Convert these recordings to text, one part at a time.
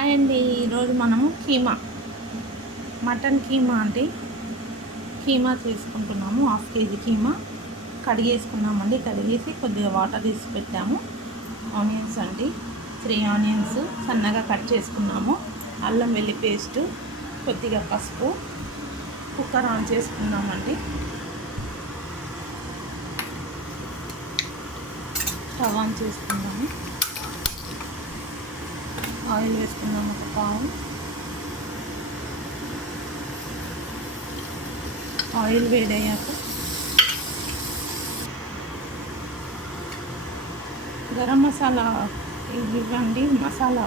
Hi అండి. ఈరోజు మనము మటన్ కీమా అండి కీమా చేసుకుంటున్నాము. 1/2 kg కీమా కడిగేసుకున్నామండి. కడిగేసి కొద్దిగా వాటర్ తీసి పెట్టాము. ఆనియన్స్ అండి 3 ఆనియన్స్ సన్నగా కట్ చేసుకున్నాము. అల్లం వెల్లి పేస్ట్, కొద్దిగా పసుపు. కుక్కర్ ఆన్ చేసుకున్నామండి. స్టవ్ ఆన్ చేసుకున్నాము. ఆయిల్ వేసుకున్నాము. ఒక పావు ఆయిల్ వేడయ్యాక గరం మసాలా ఇవ్వండి. మసాలా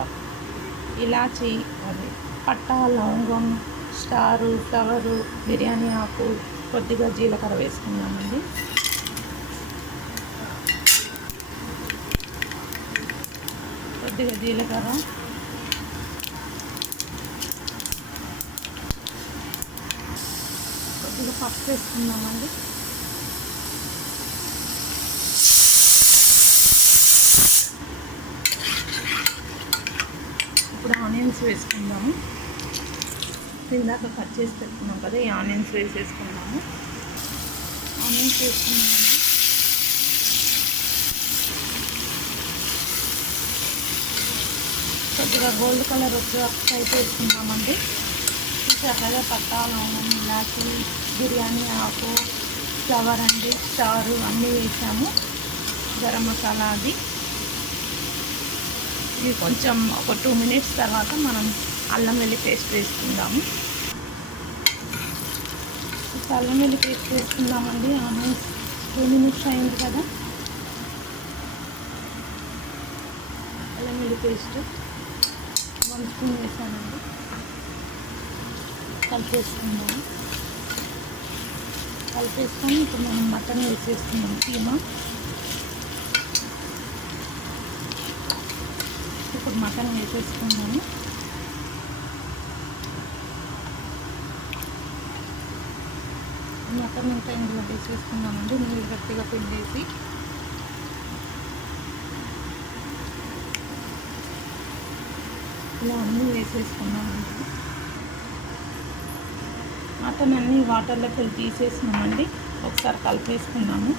ఇలాచి, అది పట్టా, లవంగం, స్టారు, ఫ్లవరు, బిర్యానీ ఆకు, కొద్దిగా జీలకర్ర వేసుకున్నామండి. కొద్దిగా జీలకర్ర, కొద్దిగా పసుపు వేసుకుందామండి. ఇప్పుడు ఆనియన్స్ వేసుకుందాము. ఇందాక కట్ చేసి పెట్టుకున్నాం కదా, ఈ ఆనియన్స్ వేసేసుకున్నాము. ఆనియన్స్ వేసుకున్నామండి. కొద్దిగా గోల్డ్ కలర్ వచ్చేదాకా ఫ్రై చేసుకున్నామండి. చక్కగా పట్టా, లవంగం, ఇలాచి, బిర్యానీ ఆకు, ఫ్లవర్ అండి, స్టారు అన్నీ వేసాము. గరం మసాలా అది. ఇది కొంచెం ఒక 2 minutes తర్వాత మనం అల్లం వెల్లి పేస్ట్ వేసుకుందాము. అల్లం వెల్లి పేస్ట్ వేసుకుందామండి. ఆనియన్స్ 2 minutes అయింది కదా. అల్లం వెల్లి పేస్ట్ 1 స్పూన్ వేసానండి. కలిపేసుకుందాము. కలిపేసుకొని ఇప్పుడు మనం మటన్ వేసేసుకున్నాం. కీమా ఇప్పుడు మటన్ వేసేసుకున్నాము. మటన్ ఇంకా ఇందులో వేసేసుకున్నామండి. నీళ్ళు గట్టిగా పిండేసి ఇలా అన్నీ వేసేసుకున్నామండి. మటన్ అన్నీ వాటర్లోకి వెళ్ళి తీసేసినామండి. ఒకసారి కలిపేసుకున్నాము.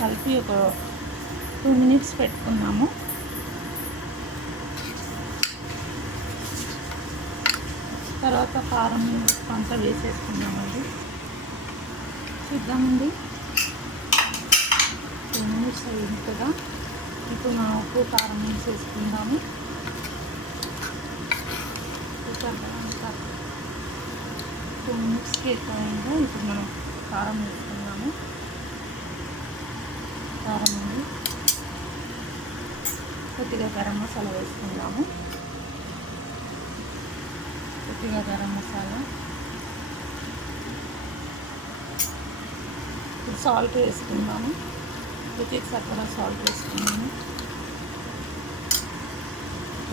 కలిపి ఒక 2 minutes పెట్టుకున్నాము. తర్వాత కారం అంతా వేసేసుకున్నామండి. చూద్దామండి. 2 minutes అయింది కదా. ఇప్పుడు మనం ఉప్పు కారం వేసేసుకుందాము. 2 minutesకి ఎక్కువైందో ఇప్పుడు మనం కారం వేసుకున్నాము. కారం అండి. కొద్దిగా గరం మసాలా వేసుకుందాము. కొద్దిగా గరం మసాలా, ఇప్పుడు సాల్ట్ వేసుకుందాము. రుచికి సరిపడా సాల్ట్ వేసుకున్నాము.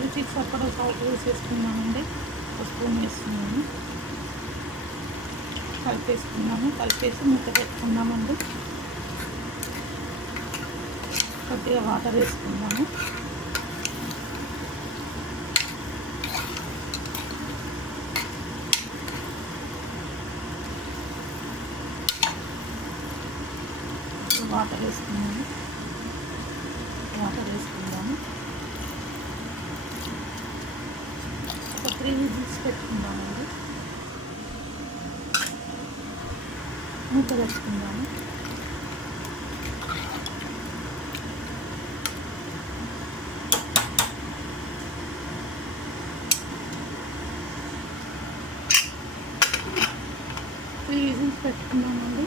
రుచికి సరిపడా సాల్ట్ వేసేసుకున్నామండి. ఒక స్పూన్ వేసుకున్నాము. కలిపేసుకున్నాము. కలిపేసి మూత పెట్టుకున్నామండి. కొద్దిగా వాటర్ వేసుకున్నాము. వాటర్ వేసుకున్నాము. ఒక 3 విజిల్స్ పెట్టుకుందామండి. మూత పెట్టుకుందాము. త్రీ విజిల్స్ పెట్టుకున్నామండి.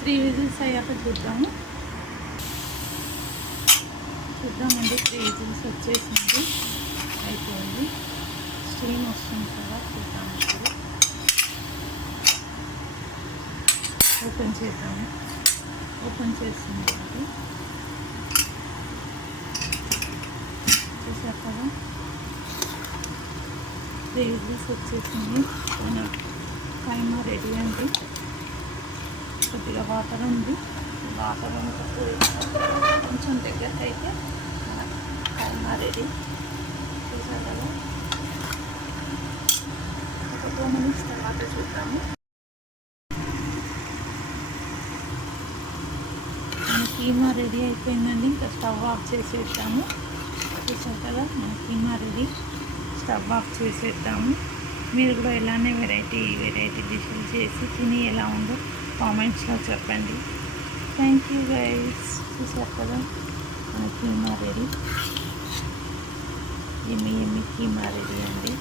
త్రీ విజిల్స్ అయ్యాక చూద్దామండి. 3 విజిల్స్ వచ్చేసింది. అయిపోయింది. స్టీమ్ వస్తుంది కదా, చూద్దాము. ఇప్పుడు ఓపెన్ చేద్దాము. ఓపెన్ చేస్తుంది అది. చూసారు కదా, 3 విజిల్స్ వచ్చేసింది. కైమా రెడీ అండి. కొద్దిగా వాటర్ ఉంది. వాటర్ అంతా కొంచెం దగ్గరకు అయితే కైమా రెడీ. చూసారు కదా, ఒక 2 మినిట్స్ తర్వాత చూద్దాము. మన కీమా రెడీ అయిపోయిందండి. ఇంకా స్టవ్ ఆఫ్ చేసేసాము. చూసారు కదా, మన కీమా రెడీ. స్టవ్ ఆఫ్ చేసేద్దాము. మీరు కూడా ఇలానే వెరైటీ డిష్లు చేసి తిని ఎలా ఉందో కామెంట్స్లో చెప్పండి. Thank you guys. చూసారు కదా, మన కీమా రెడీ. ఎమ్మి కీమా రెడీ అండి.